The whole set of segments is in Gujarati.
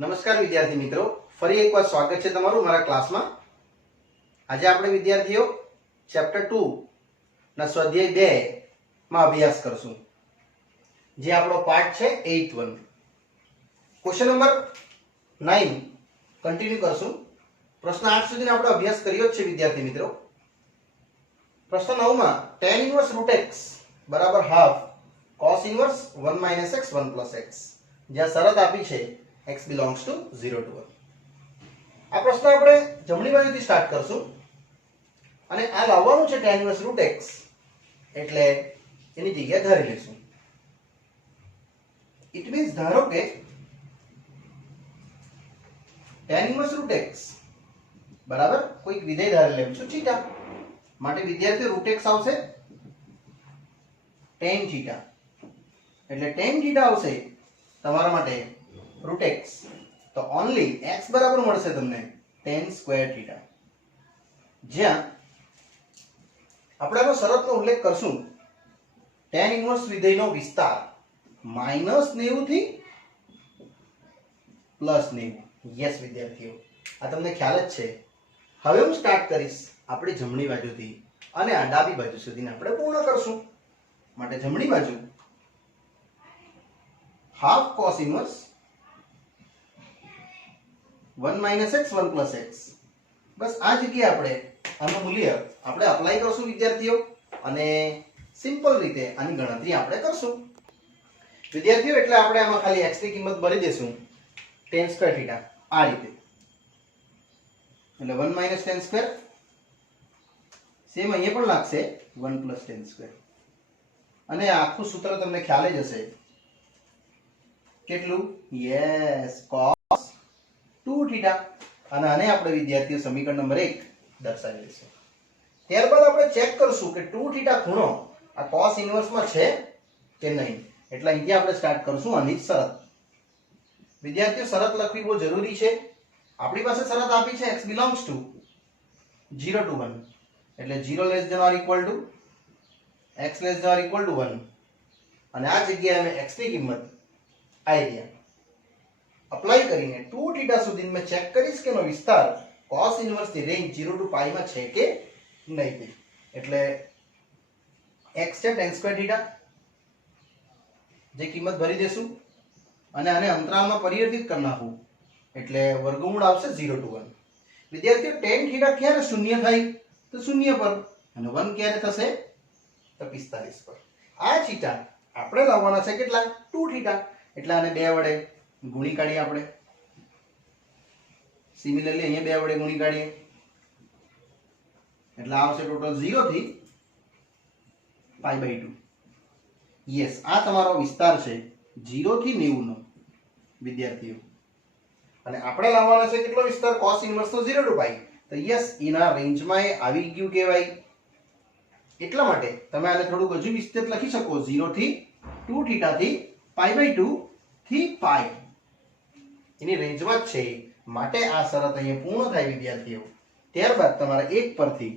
નમસ્કાર વિદ્યાર્થી મિત્રો, ફરી એકવાર સ્વાગત છે તમારું મારા ક્લાસમાં. આજે આપણે વિદ્યાર્થીઓ ચેપ્ટર 2 ના સ્વાધ્યાય 2 માં અભ્યાસ કરશું, જે આપણો પાઠ છે 8th 1. ક્વેશ્ચન નંબર 9 કન્ટિન્યુ કરશું. પ્રશ્ન 8 સુધીનો આપણે અભ્યાસ કર્યો જ છે વિદ્યાર્થી મિત્રો. પ્રશ્ન 9 માં tan ઇન્વર્સ રૂટ x બરાબર half cos inverse 1 - x 1 + x, જ્યાં શરત આપી છે x belongs to 0 to 1. આ પ્રશ્ન આપણે જમણી બાજુથી સ્ટાર્ટ કરશું અને આ લાવવાનું છે tan ઇન્વર્સ રૂટ x, એટલે એની જગ્યા ધારી લેશું. ઇટ મીન્સ ધારો કે tan ઇન્વર્સ રૂટ x બરાબર કોઈક વિધેય ધારી લેવું છું θ માટે વિદ્યાર્થી રૂટ x આવશે tan θ, એટલે tan θ આવશે તમારા માટે રૂટ x, તો ઓનલી x બરાબર મળશે તમને tan સ્ક્વેર θ, જ્યાં આપણે આનો શરતનો ઉલ્લેખ કરશું tan ઇન્વર્સ વિધેયનો વિસ્તાર -90 થી +90. યસ વિદ્યાર્થીઓ, આ તમને ખ્યાલ જ છે. હવે હું સ્ટાર્ટ કરીશ આપણી જમણી બાજુથી અને આ ડાબી બાજુ સુધીને આપણે પૂર્ણ કરશું. માટે જમણી બાજુ half cos inverse 1 - x 1 + x, બસ આ જગ્યાએ આપણે આનું મૂલ્ય આપણે અપ્લાય કરશું વિદ્યાર્થીઓ, અને સિમ્પલ રીતે આની ગણતરી આપણે કરશું વિદ્યાર્થીઓ. એટલે આપણે આમાં ખાલી x ની કિંમત ભરી દેશું tan સ્ક્વેર θ આ રીતે, એટલે 1 - tan સ્ક્વેર સેમ અહીંયા પણ લાગશે 1 + tan સ્ક્વેર, અને આ આખું સૂત્ર તમને ખ્યાલ જ હશે કેટલું. યસ, cos 2θ, અને આને આપણે વિદ્યાર્થીઓ સમીકરણ નંબર 1 દર્શાવી લઈશું. ત્યારબાદ આપણે ચેક કરશું કે 2θ ખૂણો આ cos ઇન્વર્સમાં છે કે નહીં, એટલે અહીંથી આપણે સ્ટાર્ટ કરશું આની શરત. વિદ્યાર્થીઓ શરત લખવી બહુ જરૂરી છે. આપણી પાસે શરત આપી છે x belongs to 0 to 1, એટલે 0 less than or equal to x less than or equal to 1, અને આ જગ્યાએ અમે x ની કિંમત આઈડિયા અપ્લાય કરીને 2θ સુધી મેં ચેક કરીશ કે એનો વિસ્તાર cos ઇન્વર્સ ની રેન્જ 0 to π માં છે કે નહીં. એટલે x છે tan સ્ક્વેર θ, જે કિંમત ભરી દેશું અને આને અંતરાલમાં પરિવર્તિત કરી નાખું, એટલે વર્ગમૂળ આવશે 0 to 1. વિદ્યાર્થીઓ tan θ ક્યારે શૂન્ય થાય તો 0 પર, અને 1 ક્યારે થશે તો 45 પર. આ θ આપણે લાવવાના છે કેટલા 2θ, એટલે આને 2 વડે ગુણી કાઢીએ આપણે. સિમિલરલી અહીંયા 2 વડે ગુણી કાઢીએ, એટલે આવશે ટોટલ 0 થી π/2. યસ, આ તમારો વિસ્તાર છે 0 થી 90 નો વિદ્યાર્થીઓ, અને આપણે લાવવાના છે કેટલો વિસ્તાર cos ઇન્વર્સ નો 0 to π, તો યસ એના રેન્જમાં એ આવી ગયું કહેવાય. એટલા માટે તમે આને થોડુંક હજુ વિસ્તૃત લખી શકો 0 થી 2θ થી π/2 થી π, એની રેન્જમાં જ છે, માટે આ શરત અહીંયા પૂર્ણ થાય વિદ્યાર્થીઓ. ત્યારબાદ તમારે 1 પરથી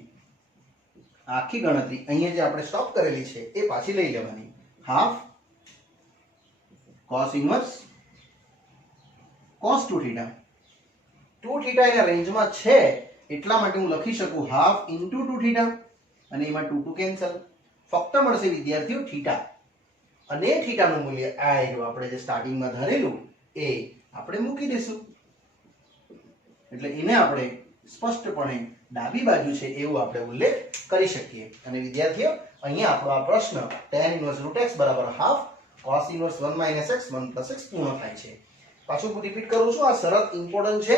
આખી ગણતરી અહીંયા જે આપણે સ્ટોપ કરેલી છે એ પાછી લઈ લેવાની. હાફ cos ઇન્વર્સ cos 2θ, 2θ એના રેન્જમાં છે એટલા માટે હું લખી શકું હાફ * 2θ, અને એમાં 2 2 કેન્સલ, ફક્ત મળશે વિદ્યાર્થીઓ θ, અને θ નું મૂલ્ય આ રહ્યું આપણે જે સ્ટાર્ટિંગમાં ધારેલું એ આપણે મૂકી દઈશું. એટલે એને આપણે સ્પષ્ટપણે ડાબી બાજુ છે એવું આપણે ઉલ્લેખ કરી શકીએ. અને વિદ્યાર્થીઓ અહીંયા આપણો આ પ્રશ્ન tan ઇન્વર્સ રૂટ x બરાબર half cos inverse 1 - x 1 + x પૂર્ણ થાય છે. પાછું રિપીટ કરું છું, આ શરત ઇમ્પોર્ટન્ટ છે,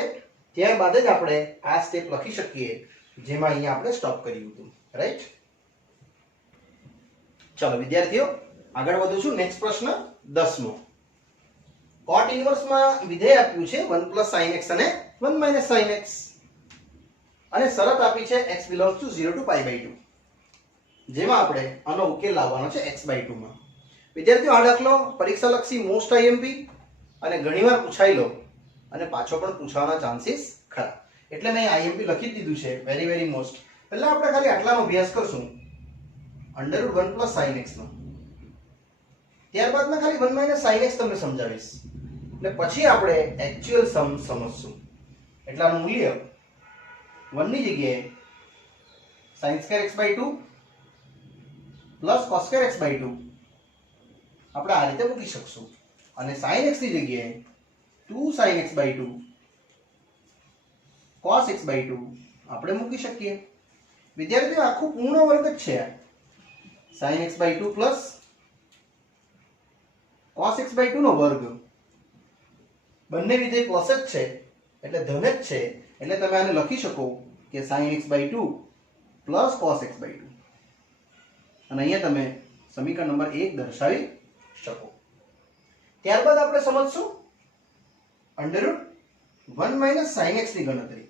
ત્યારબાદ જ આપણે આ સ્ટેપ લખી શકીએ જેમાં અહીંયા આપણે સ્ટોપ કર્યું હતું. રાઈટ, ચલો વિદ્યાર્થીઓ આગળ વધું છું. નેક્સ્ટ પ્રશ્ન 10મો. cot ઇન્વર્સમાં વિધેય આપ્યું છે 1 + sin x અને 1 - sin x, અને શરત આપી છે x belongs to 0 to π/2, જેમાં આપણે આનો ઉકેલ લાવવાનો છે x/2 માં. વિદ્યાર્થીઓ આ દાખલો પરીક્ષાલક્ષી મોસ્ટ આઈએમપી અને ઘણીવાર પૂછાયેલો અને પાછો પણ પૂછવાના ચાન્સીસ ખરા, એટલે મેં આઈએમપી લખી દીધું છે વેરી વેરી મોસ્ટ. પહેલા આપણે ખાલી આટલાનો અભ્યાસ કરશું √1 + sin x નો, ત્યારબાદ મેં ખાલી 1 - sin x તમને સમજાવીશ. એટલે પછી આપણે એક્ચ્યુઅલ સમ સમજશું. એટલે આનું મૂલ્ય 1 ની જગ્યાએ sin square x by 2 plus cos square x by 2 આપણે આ રીતે મૂકી શકશું. અને sin x ની જગ્યાએ 2 sin x by 2 cos x by 2 આપણે મૂકી શકીએ. વિદ્યાર્થીઓ આખું પૂર્ણ વર્ગ જ છે. sin x by 2 plus cos x by 2 નો વર્ગ. બંને વિધેય પ્લસ જ છે એટલે ધન જ છે, એટલે તમે આને લખી શકો કે sin x by 2 plus cos x by 2. અને અહીંયા તમે સમીકરણ નંબર 1 દર્શાવી શકો. ત્યારબાદ આપણે સમજશું √1 - sin x ની ગણતરી.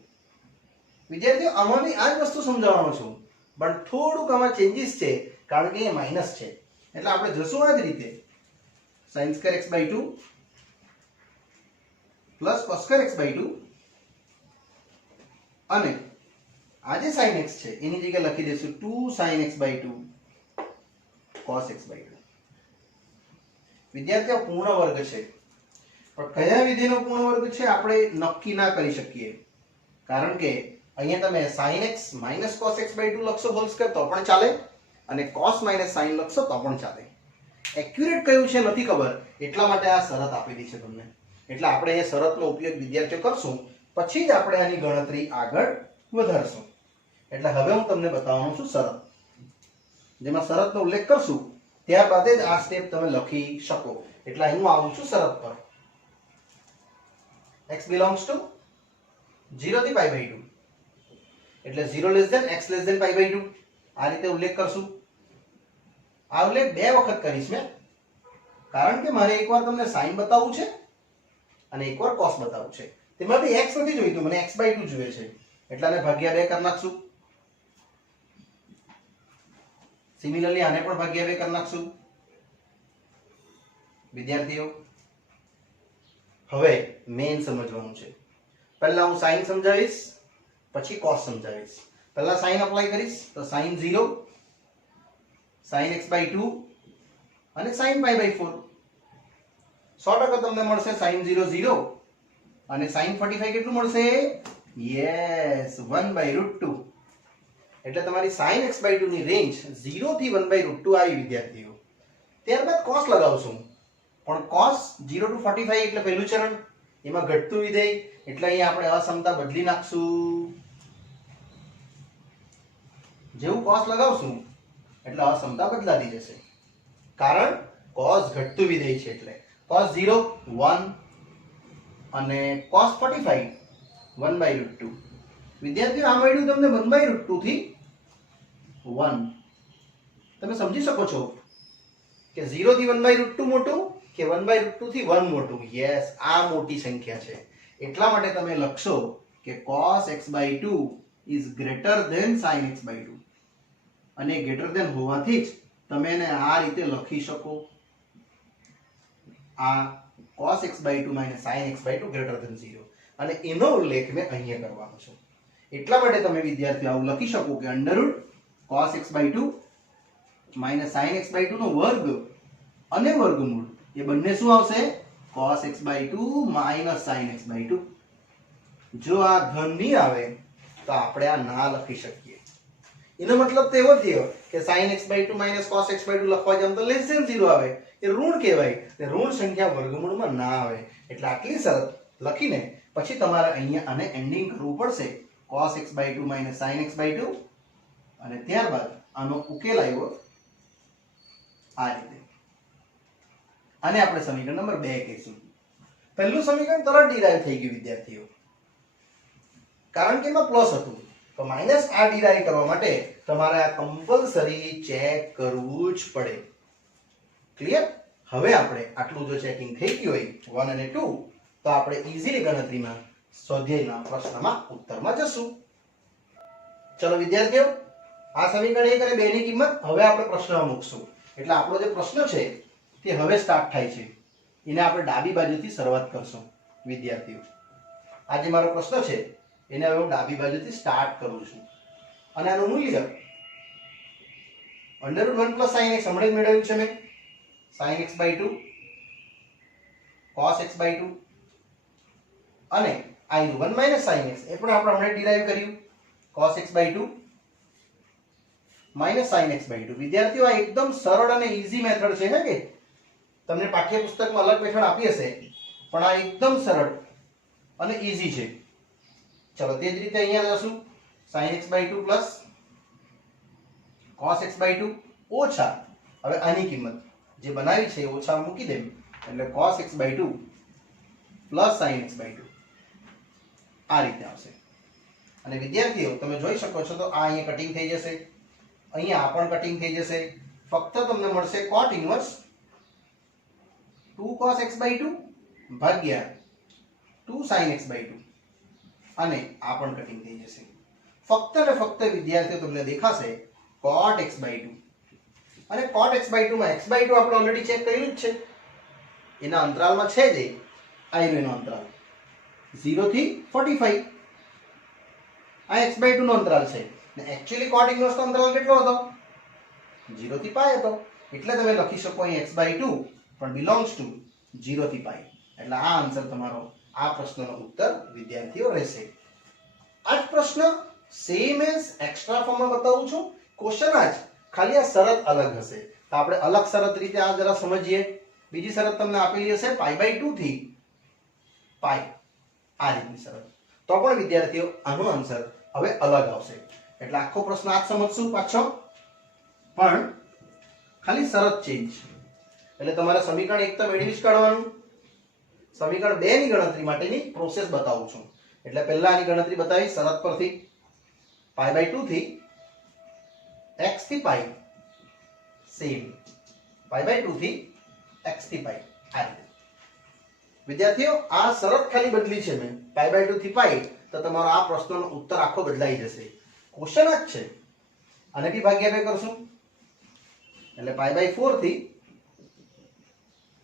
વિદ્યાર્થીઓ આમાં બી આ જ વસ્તુ સમજાવવાનો છું, પણ થોડુંક આમાં ચેન્જીસ છે કારણ કે એ માઈનસ છે. એટલે આપણે જશું આ જ રીતે sin square x by 2 plus cos square x by 2 અને આ જે sin x છે એની જગ્યાએ લખી દઈશું 2 sin x by 2 cos x by 2. વિદ્યાર્થીઓ પૂર્ણ વર્ગ છે, પણ કયા વિધેયનો પૂર્ણ વર્ગ છે આપણે નક્કી ના કરી શકીએ, કારણ કે અહીંયા તમે sin x - cos x by 2 લખશો હોલ સ્ક્વેર તો પણ ચાલે અને cos - sin લખશો તો પણ ચાલે. એક્યુરેટ કયું છે નથી ખબર, એટલા માટે આ શરત આપેલી છે તમને. એટલે આપણે એ શરતનો ઉપયોગ વિદ્યાર્થીઓ કરશું, પછી જ આપણે આની ગણતરી આગળ વધારશું. એટલે હવે હું તમને બતાવવાનો છું શરત, જેમાં શરતનો ઉલ્લેખ કરશું ત્યારબાદ જ આ સ્ટેપ તમે લખી શકો. એટલે અહીં હું આવું છું શરત પર. x belongs to 0 થી pi by 2 એટલે 0 less than x less than pi by 2 આ રીતે ઉલ્લેખ કરશું. આ ઉલ્લેખ બે વખત કરીશ મેં, કારણ કે મારે એકવાર તમને sin બતાવવું છે અને એકવાર cos બતાવવું છે. તેમાંથી x નથી જોઈતું, મને x by 2 જોઈએ છે, એટલે આને ભાગ્યા 2 કરી નાખશું. સિમિલરલી આને પણ ભાગ્યા 2 કરી નાખશું. વિદ્યાર્થીઓ હવે મેઇન સમજવાનું છે. પહેલા હું sin સમજાવીશ, પછી cos સમજાવીશ. પહેલા sin અપ્લાય કરીશ તો sin 0 sin x by 2 અને sin pi by 4. 100% તમને મળશે sin 0 0 અને sin 45 કેટલું મળશે? યસ 1/√2. એટલે તમારી sin x by 2 ની રેન્જ 0 થી 1/√2 આવી વિદ્યાર્થીઓ. ત્યારબાદ cos લગાવશું, પણ cos 0 to 45 એટલે પહેલું ચરણ, એમાં ઘટતું વિધેય એટલે અહીંયા આપણે અસમતા બદલી નાખશું. જેવું cos લગાવશું એટલે અસમતા બદલાતી જશે, કારણ cos ઘટતું વિધેય છે. એટલે cos 0 1 અને cos 45 1/√2. વિદ્યાર્થીઓ આ મળ્યું તમને 1/√2 થી 1. તમે સમજી શકો છો કે 0 થી 1/√2 મોટું કે 1/√2 થી 1 મોટું. યસ, આ મોટી સંખ્યા છે, એટલા માટે તમે લખશો કે cos x by 2 is greater than sin x by 2. અને ગ્રેટર ધેન હોવાથી જ તમે એને આ રીતે લખી શકો. આ cos x by 2 - sin x by 2 greater than 0, અને એનો ઉલ્લેખ મેં અહીંયા કરવાનો છે. એટલા માટે તમે વિદ્યાર્થીઓ આવું લખી શકો કે √cos x by 2 - sin x by 2 નો વર્ગ અને વર્ગમૂળ એ બંને શું આવશે? cos x by 2 - sin x by 2. જો આ ધન નહીં આવે તો આપણે આ ના લખી શકીએ. એનો મતલબ તો એવો થયો કે sin x by 2 - cos x by 2 લખવા જામ તો લેસ ધેન 0 આવે, એ ઋણ કહેવાય. તે ઋણ સંખ્યા વર્ગમૂળમાં ના આવે. એટલે આટલી શરત લખીને પછી તમારે અહીંયા આને એન્ડિંગ કરવું પડશે cos x by 2 - sin x by 2, અને ત્યારબાદ આનો ઉકેલ આવ્યો આ રીતે. આને આપણે સમીકરણ નંબર 2 કહીશું. પહેલું સમીકરણ તરત ડિરાઈવ થઈ ગયું વિદ્યાર્થીઓ, કારણ કે એમાં પ્લસ હતું. તો માઈનસ આ ડિરાઈવ કરવા માટે તમારે આ કમ્પલસરી ચેક કરવું જ પડે. ક્લિયર? હવે આપણે આટલું જો ચેકિંગ થઈ ગયું હોય 1 અને 2, તો આપણે ઈઝીલી ગણતરીમાં સ્વાધ્યાયના પ્રશ્નમાં ઉત્તરમાં જશું. ચલો વિદ્યાર્થીઓ, આ સમીકરણ 1 અને 2 ની કિંમત હવે આપણે પ્રશ્નમાં મૂકશું. એટલે આપણો જે પ્રશ્ન છે તે હવે સ્ટાર્ટ થાય છે. એને આપણે ડાબી બાજુથી શરૂઆત કરશું વિદ્યાર્થીઓ. આ જે મારો પ્રશ્ન છે એને હવે હું ડાબી બાજુથી સ્ટાર્ટ કરું છું. અને આનું મૂલ્ય √1 sin x હમણાં જ મેળવ્યું છે મેં. sin x by 2 cos x by 2 અને આ 1 માઇનસ સાઇન એક્સ એ પણ આપણે હમણાં ડિરાઈવ કર્યું cos x by 2 minus sine x by 2. વિદ્યાર્થીઓ આ એકદમ સરળ અને ઈઝી મેથડ છે હે કે તમને પાઠ્યપુસ્તકમાં અલગ મેથડ આપી હશે પણ આ એકદમ સરળ અને ઈઝી છે. ચલો તે જ રીતે અહીંયા લખશું sin x by 2 plus cos x by 2 ઓછા હવે આની કિંમત જે બનાવી છે ઓછા મૂકી દેવી એટલે cos x by 2 plus sin x by 2 આ રીતે આવશે. અને વિદ્યાર્થીઓ તમે જોઈ શકો છો તો આ અહીંયા કટિંગ થઈ જશે, અહીંયા આ પણ કટિંગ થઈ જશે. ફક્ત તમને મળશે cot inverse 2 cos x by 2 ભાગ્યા 2 sin x બાય 2 અને આ પણ કટિંગ થઈ જશે. ફક્ત ને ફક્ત વિદ્યાર્થીઓ તમને દેખાશે cot x બાય 2 અને cot x બાય 2 માં x બાય 2 આપણે ઓલરેડી ચેક કર્યું જ છે, એના અંતરાલમાં છે જ આ એનો અંતરાલ 0 થી 45 આ x બાય 2 નો અંતરાલ છે ને એક્ચ્યુઅલી cot ઇન્વર્સ નો અંતરાલ કેટલો હતો 0 થી પાઈ હતો એટલે તમે લખી શકો અહીં x બાય 2 પણ બિલોંગ્સ ટુ 0 થી પાઈ એટલે આ આન્સર તમારો આ પ્રશ્નનો ઉત્તર વિદ્યાર્થીઓ રહેશે. આ જ પ્રશ્ન સેમ એઝ એક્સ્ટ્રા ફોર્મમાં બતાવું છું, ક્વેશ્ચન આ જ ખાલી આ શરત અલગ હશે તો આપણે અલગ શરત રીતે આ જરા સમજીએ. બીજી શરત તમને આપેલી હશે પાઈ બાય 2 થી પાઈ આ રીતની શરત, તો પણ વિદ્યાર્થીઓ આનો આન્સર હવે અલગ આવશે એટલે આખો પ્રશ્ન આજ સમજશું પાછો પણ ખાલી શરત ચેન્જ એટલે તમારે સમીકરણ 1 તો મેળવી જ કાઢવાનું. સમીકરણ 2 ની ગણતરી માટેની પ્રોસેસ બતાવું છું એટલે પહેલા આની ગણતરી બતાવી શરત પરથી પાઈ બાય 2 થી x થી પાઈ સેમ પાઈ બાય 2 થી x થી પાઈ આ રીતે. વિદ્યાર્થીઓ આ શરત ખાલી બદલી છે મેં પાઈ બાય 2 થી પાઈ તો તમારો આ પ્રશ્નનો ઉત્તર આખો બદલાઈ જશે. ક્વેશ્ચન જ છે અને બી ભાગ્યા 2 કરશું એટલે પાઈ બાય 4 થી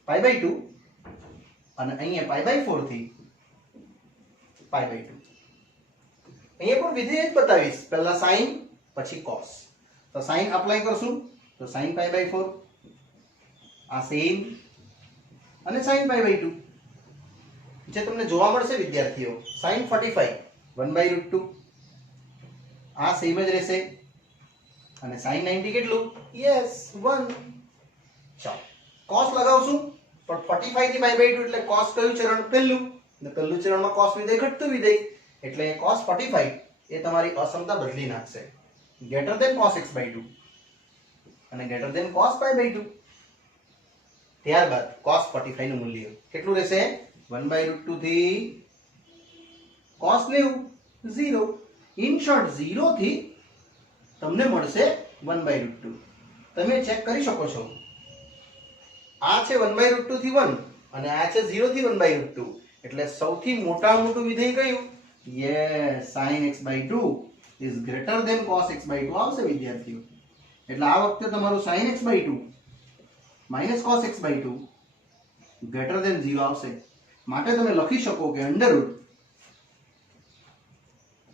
પાઈ બાય 2 અને અહીંયા પાઈ બાય 4 થી પાઈ બાય 2. અહીંયા પણ વિધેય જ બતાવીશ, પહેલા sin પછી cos. તો sin અપ્લાય કરશું તો sin પાઈ બાય 4 આ સેમ અને sin પાઈ બાય 2 જે તમને જોવા મળશે વિદ્યાર્થીઓ sin 45 1/√2 આ સેમ જ રહેશે અને sin 90 કેટલું યસ 1. ચાલો cos લગાવશું પણ 45 થી પાઈ બાય 2 એટલે cos કયું ચરણ પહેલું અને પહેલું ચરણમાં cos વિધેય ઘટતું વિધેય એટલે cos 45 એ તમારી અસમતા બદલી નાખશે greater than cos x by 2 અને greater than cos pi by 2. ત્યારબાદ cos 45 નું મૂલ્ય કેટલું રહેશે 1/√2 થી cos 90 0 ઇન શોર્ટ 0 થી તમને મળશે 1/√2. તમે ચેક કરી શકો છો આ છે 1/√2 થી 1 અને આ છે 0 થી 1/√2 એટલે સૌથી મોટું વિધેય કયું yes sin x by 2 is greater than cos x by 2 આવશે વિદ્યાર્થીઓ. એટલે આ વખતે તમારું sin x by 2 minus cos x by 2 greater than 0 આવશે. માટે તમે લખી શકો કે under route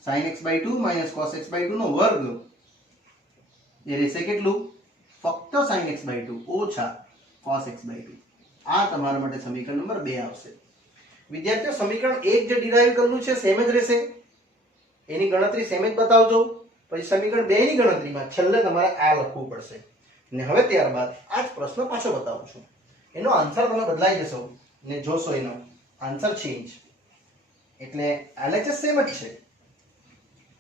sin x by 2 minus cos x by 2 નો વર્ગ એ રહેશે કેટલું ફક્ત sin x by 2 ઓછા cos x by 2. આ તમારા માટે સમીકરણ નંબર 2 આવશે. વિદ્યાર્થીઓ સમીકરણ 1 જે ડિરાઈવ કરવું છે સેમ જ રહેશે, એની ગણતરી સેમ જ બતાવજો. પછી સમીકરણ 2 ની ગણતરીમાં છેલ્લે તમારે આ લખવું પડશે ને હવે ત્યારબાદ આ જ પ્રશ્ન પાછો બતાવું છું, એનો આન્સર તમે બદલાઈ જશો ને જોશો એનો આન્સર ચેન્જ એટલે LHS સેમ જ છે,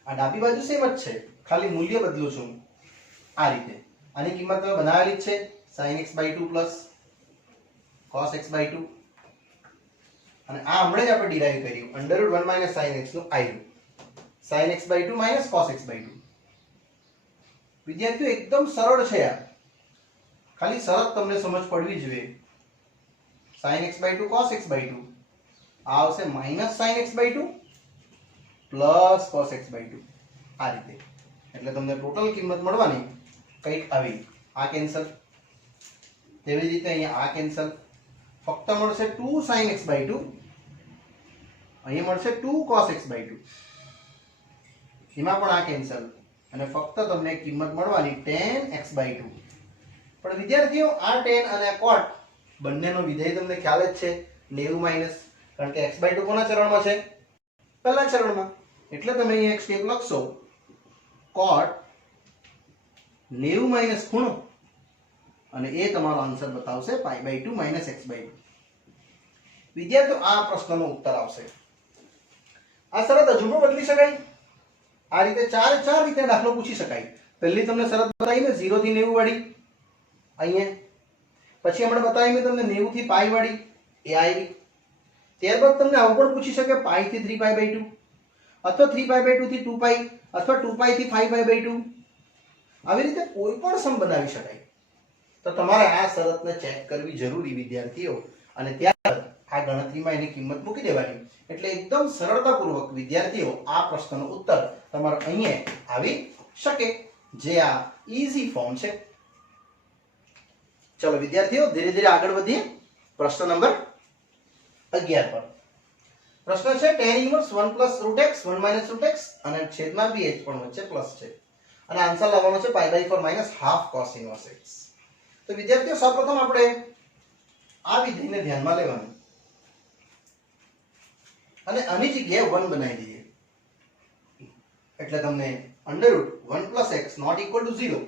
આ ડાબી બાજુ સેમ જ છે, ખાલી મૂલ્ય બદલું છું આ રીતે. આની કિંમત તમે બનાવેલી જ છે sin x by 2 plus cos x by 2 અને આ હમણાં જ આપણે ડિરાઈવ કર્યું √1 minus sin x નું આવ્યું sin x by 2 minus cos x by 2. વિદ્યાર્થીઓ એકદમ સરળ છે આ, ખાલી શરત તમને સમજ પડવી જોઈએ. sin x by 2 cos x by 2 આ આવશે minus sin x by 2 plus cos x by 2 આ રીતે. એટલે તમને ટોટલ કિંમત મળવાની કંઈક આવી. આ કેન્સલ, તેવી જ રીતે અહીંયા આ કેન્સલ, ફક્ત મળશે 2 sin x by 2, અહીંયા મળશે 2 cos x by 2, એમાં પણ આ કેન્સલ અને ફક્ત તમને કિંમત મળવાની tan x by 2. પણ વિદ્યાર્થીઓ આ tan અને cot બંનેનો વિધેય તમને ખ્યાલ જ છે 90 માઈનસ કારણ કે x/2 કોના ચરણમાં છે? પહેલા ચરણમાં. એટલે તમે અહીં એક સ્ટેપ લખશો cot 90 માઈનસ ખૂણો અને એ તમારો આન્સર બતાવશે π/2 માઈનસ x/2. વિદ્યાર્થીઓ આ પ્રશ્નનો ઉત્તર આવશે. આ શરત હજુ પણ બદલી શકાય. આ રીતે ચાર રીતે દાખલો પૂછી શકાય. પહેલી તમને શરત બતાવી ને 0 થી 90 વાળી અહીંયા, પછી હમણાં બતાવી મેં તમને 90 થી π વાળી એ આવી. ત્યારબાદ તમને આવું પણ પૂછી શકે π થી 3π/2 અથવા 3π/2 થી 2π અથવા 2π થી 5π/2. આવી રીતે કોઈ પણ સમ બનાવી શકાય. તો તમારે આ શરતને ચેક કરવી જરૂરી વિદ્યાર્થીઓ, અને ત્યારબાદ આ ગણતરીમાં એની કિંમત મૂકી દેવાની. એટલે એકદમ સરળતાપૂર્વક વિદ્યાર્થીઓ આ પ્રશ્નનો ઉત્તર તમારો અહીંયા આવી શકે, જે આ ઈઝી ફોર્મ છે. ચલો વિદ્યાર્થીઓ ધીરે ધીરે આગળ વધીએ પ્રશ્ન નંબર 11 પર. પ્રશ્ન છે tan ઇન્વર્સ 1 + √x 1 - √x અને છેદમાં bh પણ વચ્ચે પ્લસ છે અને આન્સર લાવવાનો છે π/4 - ½ cos ઇન્વર્સ x. તો વિદ્યાર્થીઓ સૌપ્રથમ આપણે આ વિધેયને ધ્યાનમાં લેવાનું અને આની જગ્યાએ 1 બનાવી દઈએ. એટલે તમને √1 + x ≠ = 0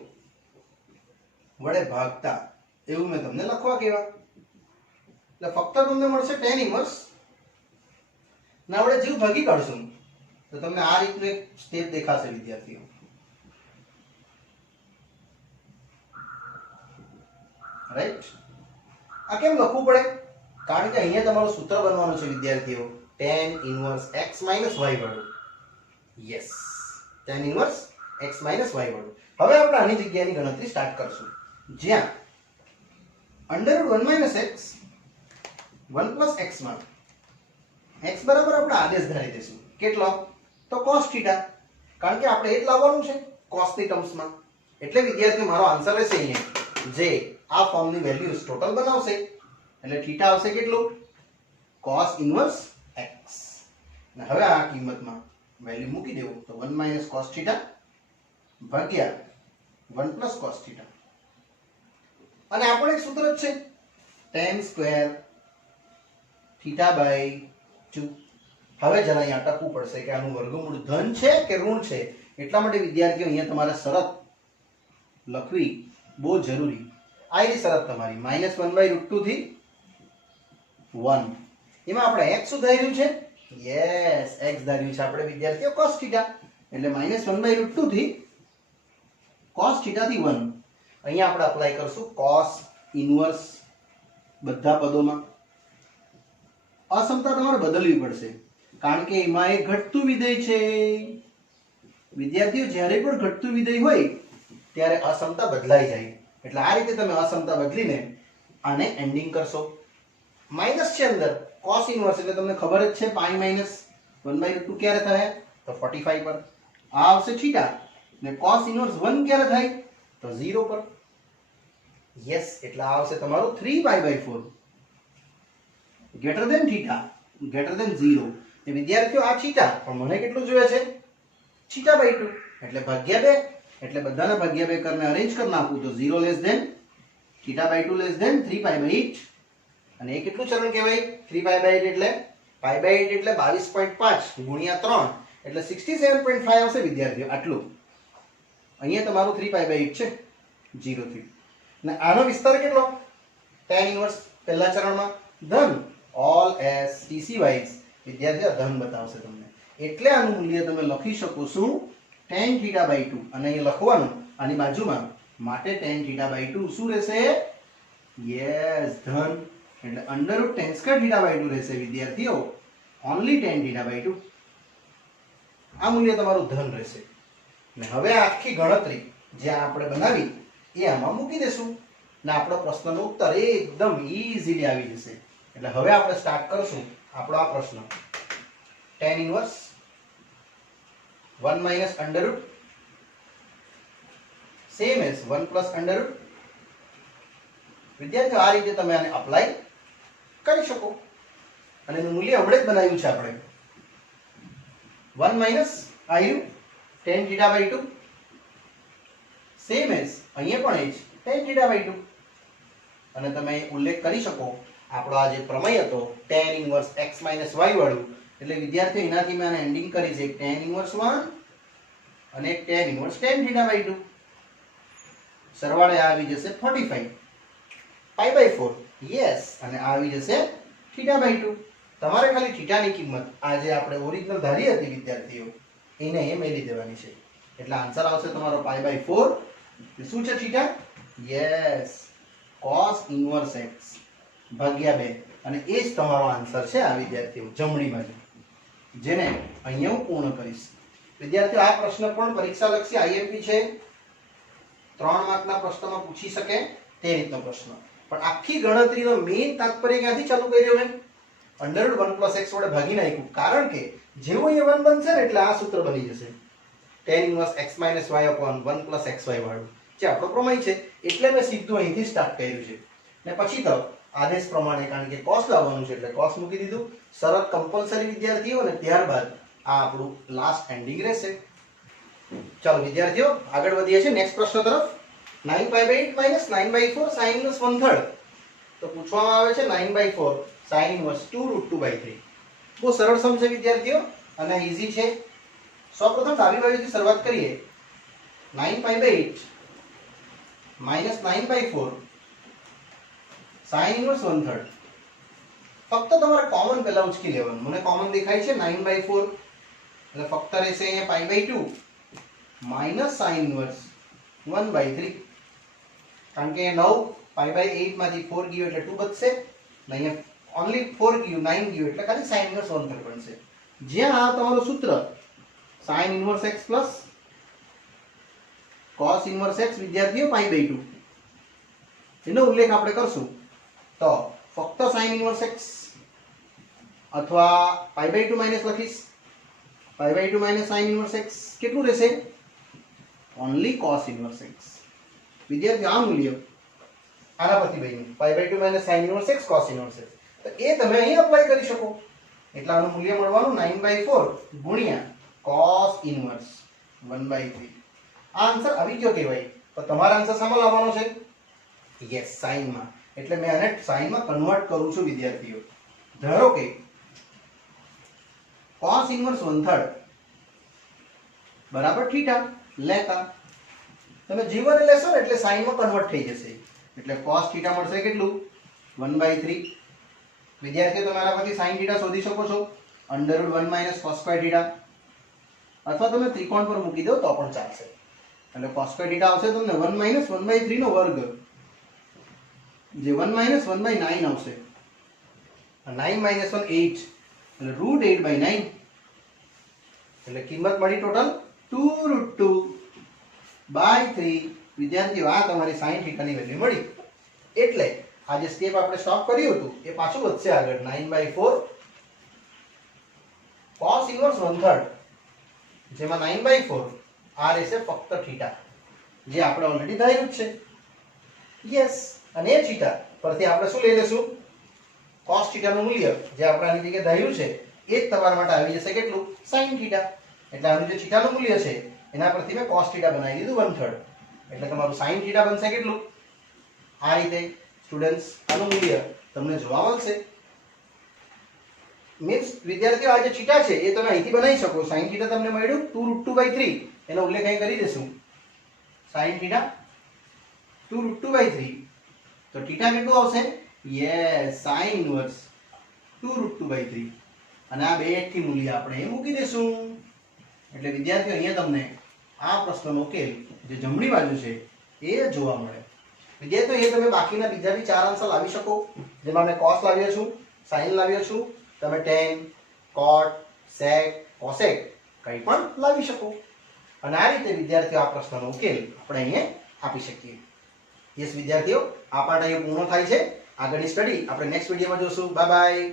વડે ભાગતા એવું મેં તમને લખવા કહેવા. એટલે ફક્ત તમને મળશે tan ઇન્વર્સ ના વડે જેવું ભાગી કાઢશું તો તમને આ રીતનું એક સ્ટેપ દેખાશે વિદ્યાર્થીઓ. રાઈટ. આ કેમ લખવું પડે? કારણ કે અહીંયા તમારું સૂત્ર બનવાનું છે વિદ્યાર્થીઓ tan ઇન્વર્સ x - y વાળું. Yes, tan inverse x - y વાળું. હવે આપણે આની જગ્યાની ગણતરી સ્ટાર્ટ કરશું, જ્યાં √1 - x 1 + x માં x બરાબર આપણે આદેશ ધારી દઈશું. કેટલો? તો cos θ. કારણ કે આપણે એ જ લાવવાનું છે cos ની ટર્મ્સમાં. એટલે વિદ્યાર્થીઓ મારો આન્સર રહેશે અહીંયા, જે આ ફોર્મની વેલ્યુઝ ટોટલ બનાવશે. એટલે θ આવશે કેટલું? cos inverse x. અને હવે આ કિંમતમાં વેલ્યુ મૂકી દેવું તો 1 - cos θ ભાગ્યા 1 + cos θ. અને આપણે એક સૂત્ર જ છે tan સ્ક્વેર θ/2. હવે જરા અહીં અટકવું પડશે કે આનું વર્ગમૂળ ધન છે કે ઋણ છે. એટલા માટે વિદ્યાર્થીઓ અહીંયા તમારે શરત લખવી બહુ જરૂરી. આ એની શરત તમારી -1/√2 થી 1. એમાં આપણે x શું ધાર્યું છે? યસ, x ધાર્યું છે આપણે વિદ્યાર્થીઓ cos θ. એટલે -1/√2 થી cos θ થી 1. અહીંયા આપણે અપ્લાય કરશું cos ઇન્વર્સ બધા પદોમાં. અસમતા તમારે બદલવી પડશે કારણ કે એમાં એક ઘટતું વિધેય છે. વિદ્યાર્થીઓ જ્યારે પણ ઘટતું વિધેય હોય ત્યારે અસમતા બદલાઈ જાય. એટલે આ રીતે તમે અસમતા બદલીને આને એન્ડિંગ કરશો. માઈનસ છે અંદર cos ઇન્વર્સ એટલે તમને ખબર જ છે π - 1/√2 ક્યારે થાય? તો 45 પર. આ આવશે θ ને cos ઇન્વર્સ 1 ક્યારે થાય? તો 0 પર. યસ, એટલે આ આવશે તમારું 3π/4 ગ્રેટર ધેન θ ગ્રેટર ધેન 0. એ વિદ્યાર્થીઓ આ θ પણ મને કેટલું જોઈએ છે? θ/2 એટલે ભાગ્યા 2. એટલે બધાને ભાગ્યા 2 કરીને અરેન્જ કરી નાખું તો 0 લેસ ધેન θ/2 લેસ ધેન 3π/8. અને એ કેટલું ચરણ કહેવાય? 3π/8 એટલે π/8 એટલે 22.5 ગુણ્યા 3 એટલે 67.5 આવશે વિદ્યાર્થીઓ. આટલું અહીંયા તમારું 3π/8 છે 0 થી. અને આનો વિસ્તાર કેટલો? tan ઇન્વર્સ પહેલા ચરણમાં ધન ઓલ એસ ટીસી વાઇઝ વિદ્યાર્થીઓ ધન બતાવશે તમને. એટલે આનું મૂલ્ય તમે લખી શકો છો tan θ/2. અને અહીં લખવાનું આની બાજુમાં માટે tan θ/2 શું રહેશે? યસ, ધન. એટલે √tan² θ/2 રહેશે વિદ્યાર્થીઓ. Only tan θ/2. આ મૂલ્ય તમારું ધન રહેશે. અને હવે આ આખી ગણતરી જે આપણે બનાવી એ આમાં મૂકી દેશું ને આપણો પ્રશ્નનો ઉત્તર એકદમ ઈઝીલી આવી જશે. એટલે હવે આપણે સ્ટાર્ટ કરશું આપણો આ પ્રશ્ન. tan inverse 1 - √, same as 1 + √. વિદ્યાર્થીઓ આ રીતે તમે આને અપ્લાય કરી શકો. અને એનું મૂલ્ય હમણાં જ બનાવ્યું છે આપણે 1 - આવ્યું tan θ/2 સેમ એઝ અહીંયા પણ એ જ tan θ/2. અને તમે ઉલ્લેખ કરી શકો આપણો આ જે પ્રમેય હતો tan inverse x minus y વાળું, એટલે વિદ્યાર્થીઓ એનાથી મેં આને એન્ડિંગ કરી છે tan ઇન્વર્સ 1 અને tan inverse tan theta by 2. સરવાળે આ આવી જશે 45 પાઈ બાય 4. યસ, અને આ આવી જશે થીટા બાય 2. તમારે ખાલી થીટાની કિંમત આ જે આપણે ઓરિજિનલ ધારી હતી વિદ્યાર્થીઓ એને એ મેળવી દેવાની છે. એટલે આન્સર આવશે તમારો પાઈ બાય 4. શું છે theta? Yes, cos inverse x ભાગ્યા 2. અને એ જ તમારો આન્સર છે આ વિદ્યાર્થીઓ જમણી બાજુ, જેને અહીંયા હું પૂર્ણ કરીશ. વિદ્યાર્થીઓ આ પ્રશ્ન પણ પરીક્ષા લક્ષી આઈએમપી છે, 3 માર્કના પ્રશ્નમાં પૂછી શકે તે રીતનો પ્રશ્ન. પણ આખી ગણતરીનો મેઇન તાત્પર્ય ક્યાંથી ચાલુ કર્યો મેં? √1 + x વડે ભાગી નાખ્યું. કારણ કે જેવું અહીંયા 1 બનશે ને એટલે આ સૂત્ર બની જશે tan inverse x - y / 1 + xy વાળું, જે આપણો પ્રમેય છે. એટલે મેં સીધું અહીંથી સ્ટાર્ટ કર્યું છે. ને પછી તો આદેશ પ્રમાણે, કારણ કે cos લાવવાનું છે એટલે cos મૂકી દીધું. શરત કમ્પલસરી વિદ્યાર્થીઓ, અને ત્યારબાદ આ આપણું લાસ્ટ એન્ડિંગ રહેશે. ચાલો વિદ્યાર્થીઓ આગળ વધીએ છીએ નેક્સ્ટ પ્રશ્ન તરફ. 9/8 - 9/4 sin ઇન્વર્સ 1/3. તો પૂછવામાં આવે છે 9/4 sin ઇન્વર્સ 2√2/3. બહુ સરળ સમ છે વિદ્યાર્થીઓ, અને ઈઝી છે. સૌપ્રથમ ડાબી બાજુથી શરૂઆત કરીએ. 9/8 - 9/4 sin ઇન્વર્સ 1/3. ફક્ત તમારે કોમન પહેલા ઉચકી લેવાનું. મને કોમન દેખાય છે 9/4, એટલે ફક્ત રહેશે અહીંયા π/2 માઈનસ sin ઇન્વર્સ 1/3. કારણ કે 9 π/8 માંથી 4 ગયો એટલે 2 બચશે, અને અહીંયા ઓન્લી 4 ગયું 9 ગયું એટલે ખાલી sin ઇન્વર્સ 1/3 બનશે. જ્યાં આ તમારું સૂત્ર sin inverse x plus cos inverse x વિદ્યાર્થીઓ π/2 એનો ઉલ્લેખ આપણે કરશું તો ફક્ત sin ઇન્વર્સ x અથવા π/2 માઈનસ લખીશ. π/2 માઈનસ sin ઇન્વર્સ x કેટલું રહેશે? Only cos inverse x. વિદ્યાર્થીઓ આ મૂલ્ય આના પરથી બન્યું π/2 minus sin inverse x cos inverse x. તો એ તમે અહીં અપ્લાય કરી શકો. એટલે આનું મૂલ્ય મળવાનું 9/4 ગુણ્યા cos ઇન્વર્સ 1/3. આ આન્સર આવી ગયો કહેવાય. તો તમારો આન્સર શામાં લાવવાનો છે? યસ, sin માં. એટલે મેં આને sin માં કન્વર્ટ કરું છું વિદ્યાર્થીઓ. ધારો કે cos ઇન્વર્સ 1/3 બરાબર થીટા લેતા તમે જીવન લેશો ને એટલે sin માં કન્વર્ટ થઈ જશે. એટલે cos થીટા મળશે કેટલું? 1/3. વિદ્યાર્થીઓ તમે આના પરથી sin થીટા શોધી શકો છો, √1 - cos² થીટા, અથવા તમે ત્રિકોણ પર મૂકી દો તો પણ ચાલશે. એટલે cos² થીટા આવશે તમને 1 - 1/3 નો વર્ગ, જે 1 - 1/9 આવશે. 9 - 1 8, એટલે √8/9. એટલે કિંમત મળી ટોટલ 2√2/3. વિદ્યાર્થીઓ આ તમારી sin થીટાની વેલ્યુ મળી. એટલે આ જે સ્ટેપ આપણે સ્ટોપ કર્યું હતું એ પાછું વધશે આગળ. 9/4 cos ઇન્વર્સ 1/3, જેમાં 9/4 આ રહેશે ફક્ત થીટા, જે આપણે ઓલરેડી ધાર્યું છે. યસ, અને એ થીટા પરથી આપણે શું લઈ લેશું? cos થીટાનું મૂલ્ય જે આપણે આની જગ્યાએ ધાર્યું છે એ જ તમારા માટે આવી જશે કેટલું? sin theta. એટલે આનું જે થીટાનું મૂલ્ય છે એના પરથી મેં cos થીટા બનાવી દીધું 1/3. એટલે તમારું sin થીટા બનશે કેટલું? આ રીતે સ્ટુડન્ટ્સ આનું મૂલ્ય તમને જોવા મળશે. મીન્સ વિદ્યાર્થીઓ આ જે થીટા છે એ તમે અહીંથી બનાવી શકો. sin થીટા તમને મળ્યું 2√2/3, એનો ઉલ્લેખ અહીં કરી દેશું. sin theta 2√2/3. તો થીટા કેટલું આવશે? Yes, sin inverse 2√2/3. અને આ બે એકથી મૂલ્ય આપણે અહીં મૂકી દેશું. એટલે વિદ્યાર્થીઓ અહીંયા તમને આ પ્રશ્નનો ઉકેલ જે જમણી બાજુ છે એ જોવા મળે. વિદ્યાર્થીઓ એ તમે બાકીના બીજા બી 4 આન્સર લાવી શકો, જેમાં મેં cos લાવ્યો છું, sin લાવ્યો છું, તમે tan, cot, sec, cosec કંઈ પણ લાવી શકો. અને આ રીતે વિદ્યાર્થીઓ આ પ્રશ્નનો ઉકેલ આપણે અહીંયા આપી શકીએ. યસ વિદ્યાર્થીઓ, આ પાઠ અહીંયા પૂર્ણ થાય છે. આગળની સ્ટડી આપણે નેક્સ્ટ વિડીયોમાં જોશું. Bye bye.